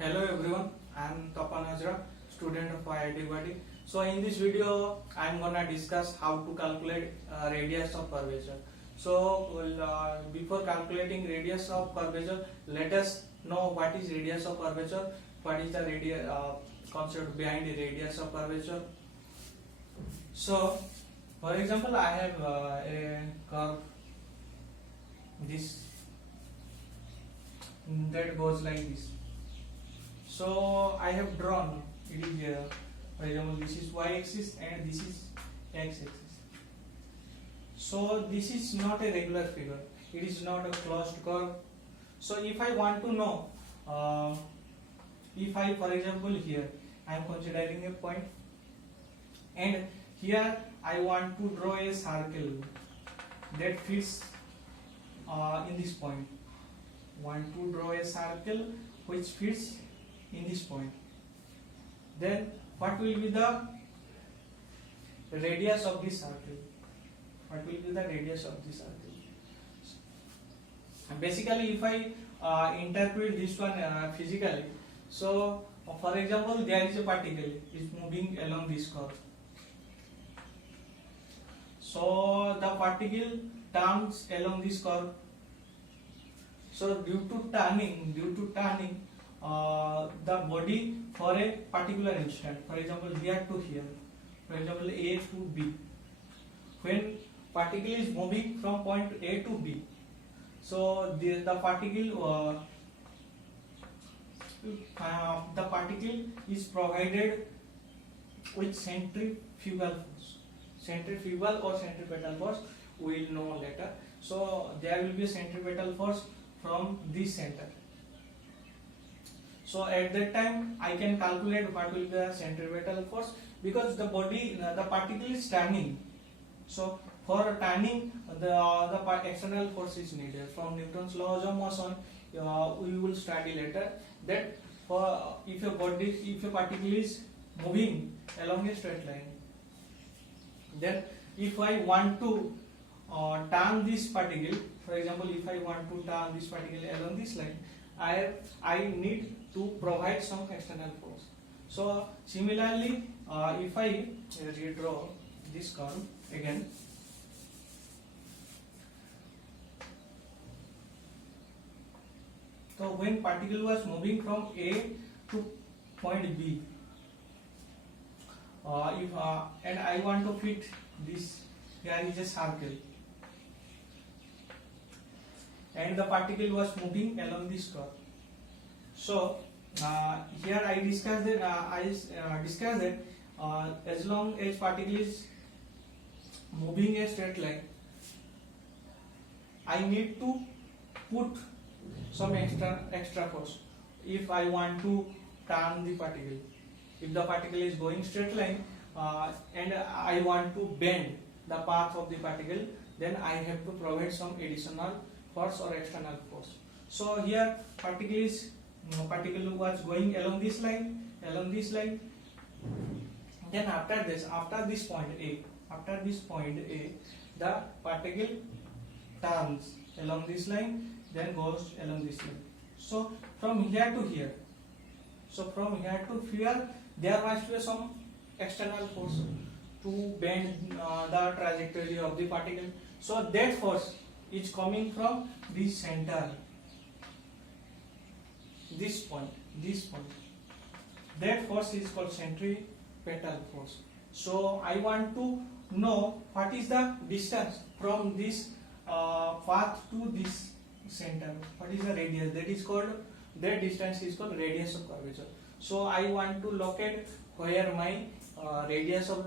Hello everyone, I am Tapan Hazra, student of IIT Guwahati. So in this video, I am gonna discuss how to calculate radius of curvature. Before calculating radius of curvature, let us know what is radius of curvature, what is the concept behind the radius of curvature. So, for example, I have a curve this that goes like this. So I have drawn it is for example this is y-axis and this is x-axis. So this is not a regular figure, it is not a closed curve. So if I want to know, if I for example here I am considering a point and here I want to draw a circle that fits in this point. Want to draw a circle which fits in this point, then what will be the radius of this circle? What will be the radius of this circle? Basically, if I interpret this one physically, so for example, there is a particle is moving along this curve. So the particle turns along this curve. So due to turning, the body for a particular instant, for example here to here, for example A to B, when particle is moving from point A to B, so the particle is provided with centrifugal or centripetal force, we will know later. So there will be a centripetal force from this center. So at that time I can calculate what will be the centripetal force, because the particle is turning. So for turning, the external force is needed. From Newton's laws of motion, we will study later that for if a particle is moving along a straight line, then if I want to turn this particle, for example, if I want to turn this particle along this line, I need to provide some external force. So similarly, if I redraw this curve again, so when particle was moving from A to point B, and I want to fit this, here is a circle, and the particle was moving along this curve. So here I discussed that as long as particle is moving a straight line, I need to put some extra force. If I want to turn the particle, if the particle is going straight line and I want to bend the path of the particle, then I have to provide some additional force or external force. So here particle was going along this line, then after this point A, the particle turns along this line, then goes along this line. So from here to here, there must be some external force to bend the trajectory of the particle. So that force is coming from this center, this point. That force is called centripetal force. So I want to know what is the distance from this path to this center. What is the radius? That distance is called radius of curvature. So I want to locate where my radius of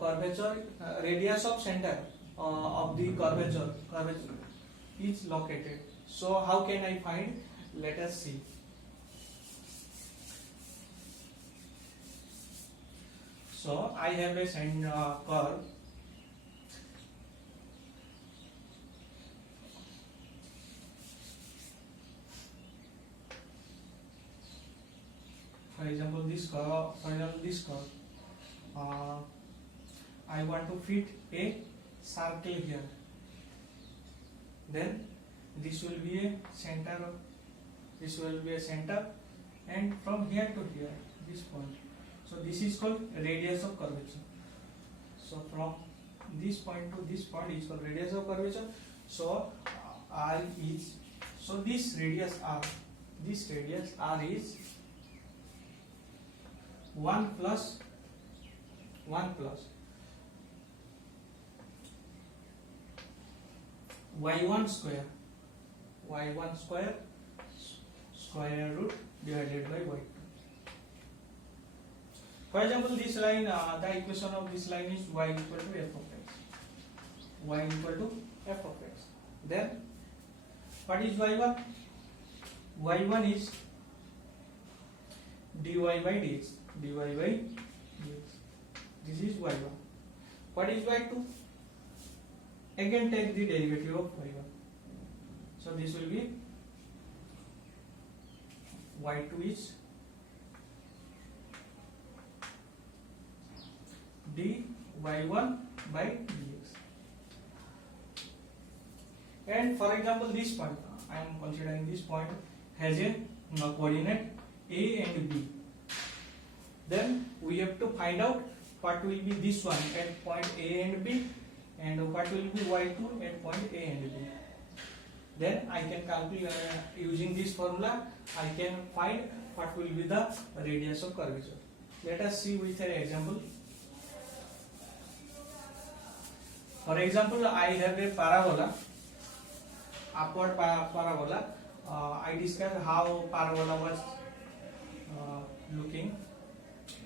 curvature, radius of center of the curvature is located. So how can I find? Let us see. So I have a curve. For example, this curve. I want to fit a circle here. Then this will be a center and from here to here, this point. So this is called radius of curvature. So from this point to this point is called radius of curvature. So R is, so this radius R is 1 plus y1 square root divided by y2. For example, this line, the equation of this line is y equal to f of x. Y equal to f of x. Then, what is y1? Y1 is dy by dx. This is y1. What is y2? Again, take the derivative of y1. So this will be y2 is dy1 by dx. And for example, this point, I am considering this point has a coordinate a and b. Then we have to find out what will be this one at point a and b, and what will be y2 at point a and b. Then I can calculate using this formula. I can find what will be the radius of curvature. Let us see with an example. For example, I have a parabola, upward parabola. I discussed how parabola was looking,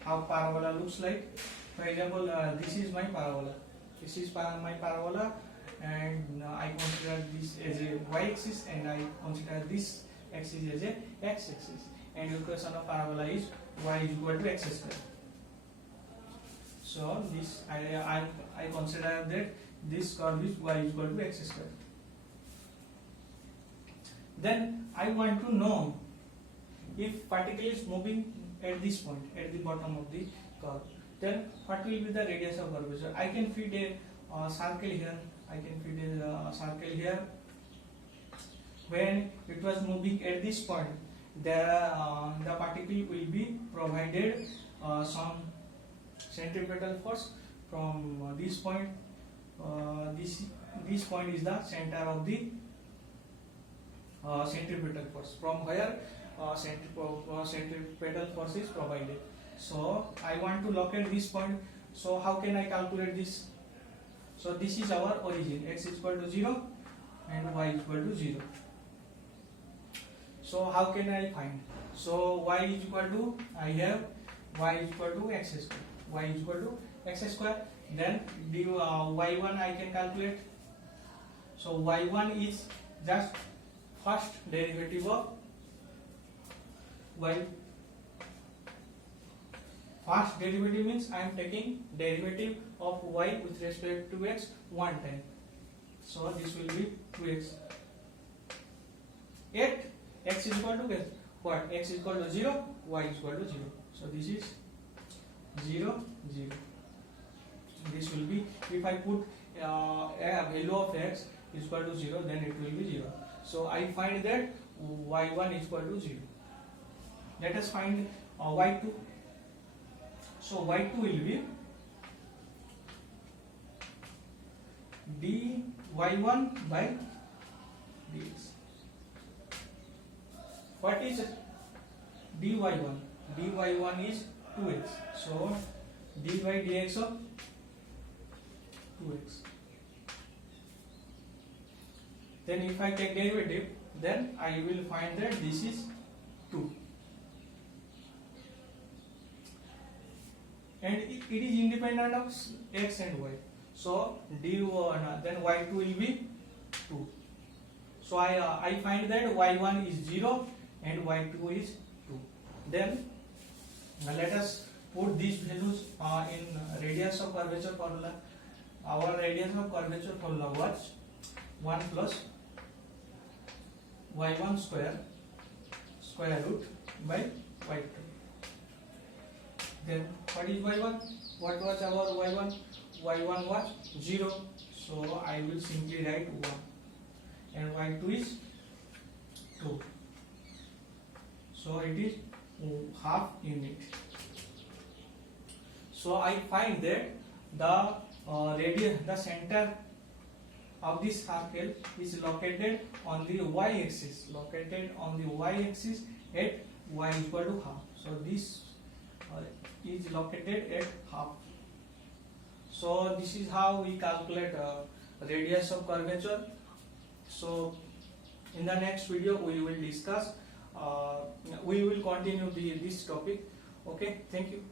how parabola looks like. For example, this is my parabola. This is my parabola, and I consider this as a y-axis, and I consider this axis as a x-axis. And equation of parabola is y is equal to x square. So this I consider that this curve is y is equal to x square. Then I want to know if particle is moving at this point, at the bottom of the curve, then what will be the radius of curvature? I can fit a circle here. I can fit a circle here. When it was moving at this point, the particle will be provided some centripetal force from this point. This point is the center of the centripetal force, from where centripetal force is provided. So I want to locate this point. So how can I calculate this? So this is our origin, x is equal to 0 and y is equal to 0. So how can I find? So y is equal to, I have y is equal to x square. Y is equal to x square. Then y1 I can calculate. So y1 is just first derivative of y. First derivative means I am taking derivative of y with respect to x one time. So this will be 2x. At x is equal to what? X is equal to 0, y is equal to 0. So this is 0, 0. This will be, if I put a value of x is equal to 0, then it will be 0. So I find that y1 is equal to 0. Let us find y2. So y2 will be dy1 by dx. What is dy1? dy1 is 2x. So d by dx of 2x. Then if I take derivative, then I will find that this is 2. And it is independent of x and y. So d1, then y2 will be 2. So I find that y1 is 0 and y2 is 2. Then let us put these values in radius of curvature formula. Our radius of curvature formula was 1 plus y1 square root by y2. Then what is y1? What was our y1? Y1 was 0. So I will simply write 1. And y2 is 2. So it is half unit. So I find that the center of this circle is located on the y-axis, at y equal to half. So this is located at half. So this is how we calculate radius of curvature. So in the next video we will discuss, we will continue this topic. Okay, thank you.